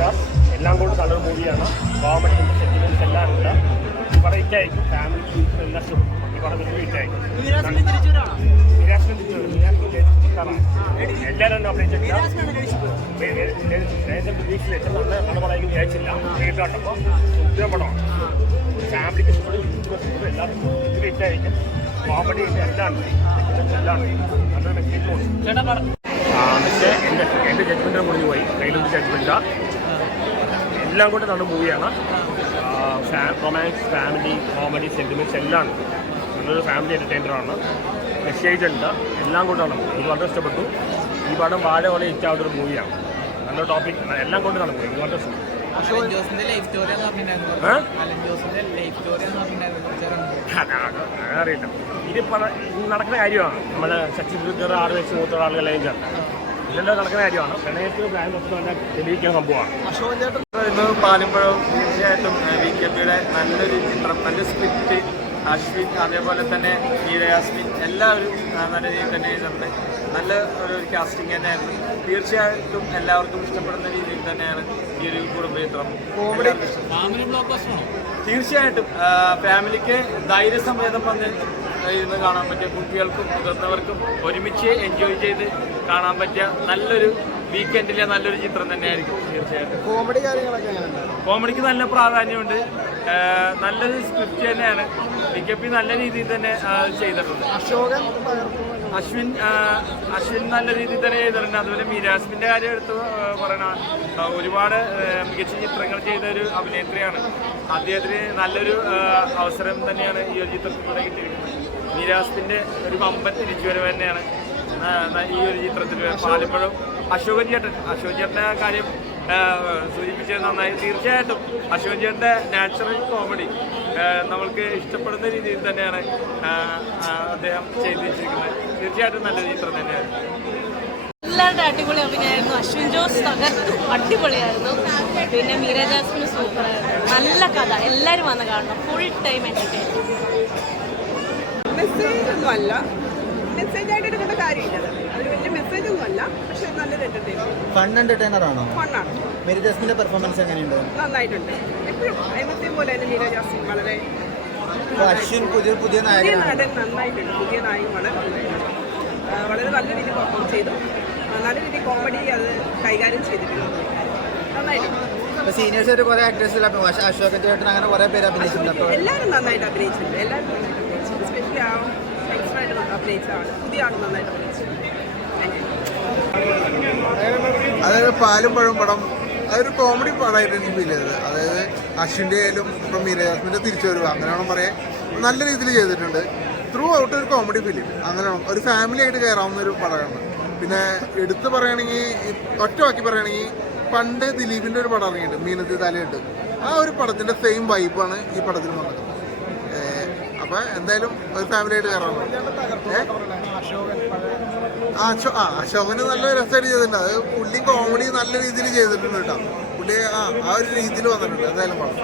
Star എല്ലാം കൊണ്ട് നല്ലൊരു മൂവിയാണ്. കോമഡി സെന്റിമെന്റ്സ് എല്ലാം ഉണ്ട്. കുറെ ഹിറ്റായിരിക്കും. ഫാമിലി എല്ലാം ഇഷ്ടപ്പെടും. ഈ പടം വലിയ ഹിറ്റായിരിക്കും. എല്ലാവരും അഭിനയിച്ചിട്ടില്ല. പ്രതീക്ഷിച്ചിട്ട് നല്ല പടമായിരിക്കും വിചാരിച്ചില്ല. കേട്ട് കണ്ടപ്പോൾ ഉത്തര പടമാണ്. ഫാമിലിക്ക് ഇഷ്ടപ്പെടും. എല്ലാവർക്കും വലിയ ഹിറ്റായിരിക്കും. കോമഡി എല്ലാം നല്ലൊരു മെസ്സേജ് ഉണ്ട്. പക്ഷേ എൻ്റെ ജഡ്ജ്മെൻറ്റിനെ മുറിഞ്ഞു പോയി. കയ്യിലൊരു ജഡ്ജ്മെൻറ്റാ. എല്ലാം കൊണ്ട് നല്ല മൂവിയാണ്. റൊമാൻസ്, ഫാമിലി, കോമഡി, സെൻറ്റിമെൻറ്റ്സ് എല്ലാം ഉണ്ട്. നല്ലൊരു ഫാമിലി എൻ്റർടൈനറാണ്. മെസ്സേജ് ഉണ്ട്. എല്ലാം കൊണ്ടാണ് മൂവി. എനിക്ക് വളരെ ഇഷ്ടപ്പെട്ടു. ഈ പടം വാഴ പോലെ ഹിറ്റാവുന്ന ഒരു മൂവിയാണ്. നല്ലൊരു ടോപ്പിക് എല്ലാം കൊണ്ട് നടന്നു. എനിക്ക് വളരെ ഇഷ്ടപ്പെട്ടു. അറിയില്ല. ഇത് നടക്കുന്ന കാര്യമാണ്. നമ്മുടെ സച്ചിൻ 6 വയസ്സ് മൂത്ത ആളുകളെയും ചേർന്ന് ഇതെല്ലാം നടക്കുന്ന കാര്യമാണ്. പ്രണയത്തിന് പ്ലാൻ മൊത്തം തന്നെ തെളിയിക്കുന്ന സംഭവമാണ്. ഇന്ന് പാലുമ്പഴം തീർച്ചയായിട്ടും VKP-യുടെ നല്ലൊരു ചിത്രം, നല്ല സ്ക്രിപ്റ്റ്, അശ്വിൻ അതേപോലെ തന്നെ യാസ്മിൻ എല്ലാവരും നല്ല രീതിയിൽ തന്നെ ചെയ്തിട്ടുണ്ട്. നല്ല ഒരു കാസ്റ്റിംഗ് തന്നെയായിരുന്നു. തീർച്ചയായിട്ടും എല്ലാവർക്കും ഇഷ്ടപ്പെടുന്ന രീതിയിൽ തന്നെയാണ് ഈ ഒരു കുടുംബചിത്രം. കോമഡി തീർച്ചയായിട്ടും ഫാമിലിക്ക് ധൈര്യസമേതം വന്ന് ഇരുന്ന് കാണാൻ പറ്റിയ, കുട്ടികൾക്കും മുതിർന്നവർക്കും ഒരുമിച്ച് എൻജോയ് ചെയ്ത് കാണാൻ പറ്റിയ നല്ലൊരു വീക്കെൻഡിലെ നല്ലൊരു ചിത്രം തന്നെയായിരിക്കും. തീർച്ചയായിട്ടും കോമഡി കാര്യങ്ങളൊക്കെ എങ്ങനെയുണ്ട്? കോമഡിക്ക് നല്ല പ്രാധാന്യമുണ്ട്. നല്ലൊരു സ്ക്രിപ്റ്റ് തന്നെയാണ്. VKP നല്ല രീതിയിൽ തന്നെ ചെയ്തിട്ടുണ്ട്. അശ്വിൻ നല്ല രീതിയിൽ തന്നെ ചെയ്തിട്ടുണ്ട്. അതുപോലെ യാസ്മിൻ്റെ കാര്യം എടുത്ത് പറയണ ഒരുപാട് മികച്ച ചിത്രങ്ങൾ ചെയ്ത ഒരു അഭിനേത്രിയാണ്. അദ്ദേഹത്തിന് നല്ലൊരു അവസരം തന്നെയാണ് ഈ ഒരു ചിത്രത്തിലൂടെ കിട്ടിയിരിക്കുന്നത്. യാസ്മിൻ്റെ ഒരു വമ്പൻ തിരിച്ചുവരവ് തന്നെയാണ് ഈ ഒരു ചിത്രത്തിൽ. പാലുമ്പഴം അശോകൻ ചേട്ടൻ്റെ കാര്യം സൂചിപ്പിച്ചത് നന്നായി. തീർച്ചയായിട്ടും അശോകൻ ചേട്ടൻ്റെ നാച്ചുറൽ കോമഡി നമ്മൾക്ക് ഇഷ്ടപ്പെടുന്ന രീതിയിൽ തന്നെയാണ് അദ്ദേഹം ചെയ്തു വെച്ചിരിക്കുന്നത്. തീർച്ചയായിട്ടും നല്ലൊരു ചിത്രം തന്നെയാണ്. എല്ലാവരുടെ അടിപൊളി അഭിനയമായിരുന്നു. അശ്വിൻ ജോസ് തകർത്തു, അടിപൊളിയായിരുന്നു. പിന്നെ മീര ജാസ്മിൻ സൂപ്പറായിരുന്നു. നല്ല കഥ, എല്ലാവരും വന്ന് കാണണം. Full time entertainment. മെസ്സേജ് ഒന്നും അല്ല, മെസ്സേജ് ആയിട്ട് എടുക്കേണ്ട കാര്യമില്ല. അത് വലിയ മെസ്സേജ് ഒന്നും അല്ല, പക്ഷെ നല്ലൊരു എന്റർടൈൻമെന്റ്. ഫൺ എന്റർടൈനർ ആണോ? ഫണ്ണാണ്. മീര ജാസ്മിന്റെ പെർഫോമൻസ് എങ്ങനെയുണ്ട്? നന്നായിട്ടുണ്ട്. എപ്പോഴും എന്നത്തെയും പോലെ തന്നെ മീര ജാസ്മിൻ വളരെ അശ്വിൻ പുതിയ നായകനാണ്. നടൻ നന്നായിട്ടുണ്ട്. പുതിയ നായകൻ വളരെ നല്ല രീതിയിൽ പെർഫോം ചെയ്തു. നല്ല രീതിയിൽ കോമഡി അത് കൈകാര്യം ചെയ്തിട്ടുണ്ട്. നന്നായിട്ടുണ്ട്. സീനിയേഴ്സ് ആയിട്ട് കുറെ ആക്ടേഴ്സിൽ അശോകൻ ചേട്ടൻ അങ്ങനെ കുറെ പേര് അഭിനയിച്ചിട്ടുണ്ട്. എല്ലാവരും നന്നായിട്ട് അഭിനയിച്ചിട്ടുണ്ട്. എസ്പെഷ്യലി ആ എക്സ്ട്രായിട്ട് അഭിനയിച്ചതാണ്. പുതിയ ആൾ നന്നായിട്ട് അഭിനയിച്ചത്. അതായത് പാലുമ്പഴം പടം അതൊരു കോമഡി പടമായിട്ട് എനിക്ക് ഫീൽ ചെയ്തത്. അതായത് അശ്വിൻ്റെ ആയാലും ഇപ്പം മീര ജാസ്മിൻ്റെ തിരിച്ചു വരുക അങ്ങനെ വേണം പറയാൻ നല്ല രീതിയിൽ ചെയ്തിട്ടുണ്ട്. ത്രൂ ഔട്ട് ഒരു കോമഡി ഫിലിം അങ്ങനെ ഒരു ഫാമിലി ആയിട്ട് കയറാവുന്ന ഒരു പടമാണ്. പിന്നെ എടുത്ത് പറയുകയാണെങ്കിൽ ഒറ്റവാക്കി പറയുകയാണെങ്കിൽ പണ്ട് ദിലീപിൻ്റെ ഒരു പടം ഇറങ്ങിയിട്ടുണ്ട്, മീനത്തി തലയുണ്ട്. ആ ഒരു പടത്തിൻ്റെ സെയിം വൈബാണ് ഈ പടത്തിൽ നടക്കുന്നത്. അപ്പം എന്തായാലും ഒരു ഫാമിലി ആയിട്ട് കയറാവുന്നത്. അശോകന് നല്ല രസമായിട്ട് ചെയ്തിട്ടുണ്ട്. അത് പുള്ളി കോമഡി നല്ല രീതിയിൽ ചെയ്തിട്ടുണ്ട് കേട്ടോ. പുള്ളി ആ ഒരു രീതിയിൽ വന്നിട്ടുണ്ട്. എന്തായാലും പടം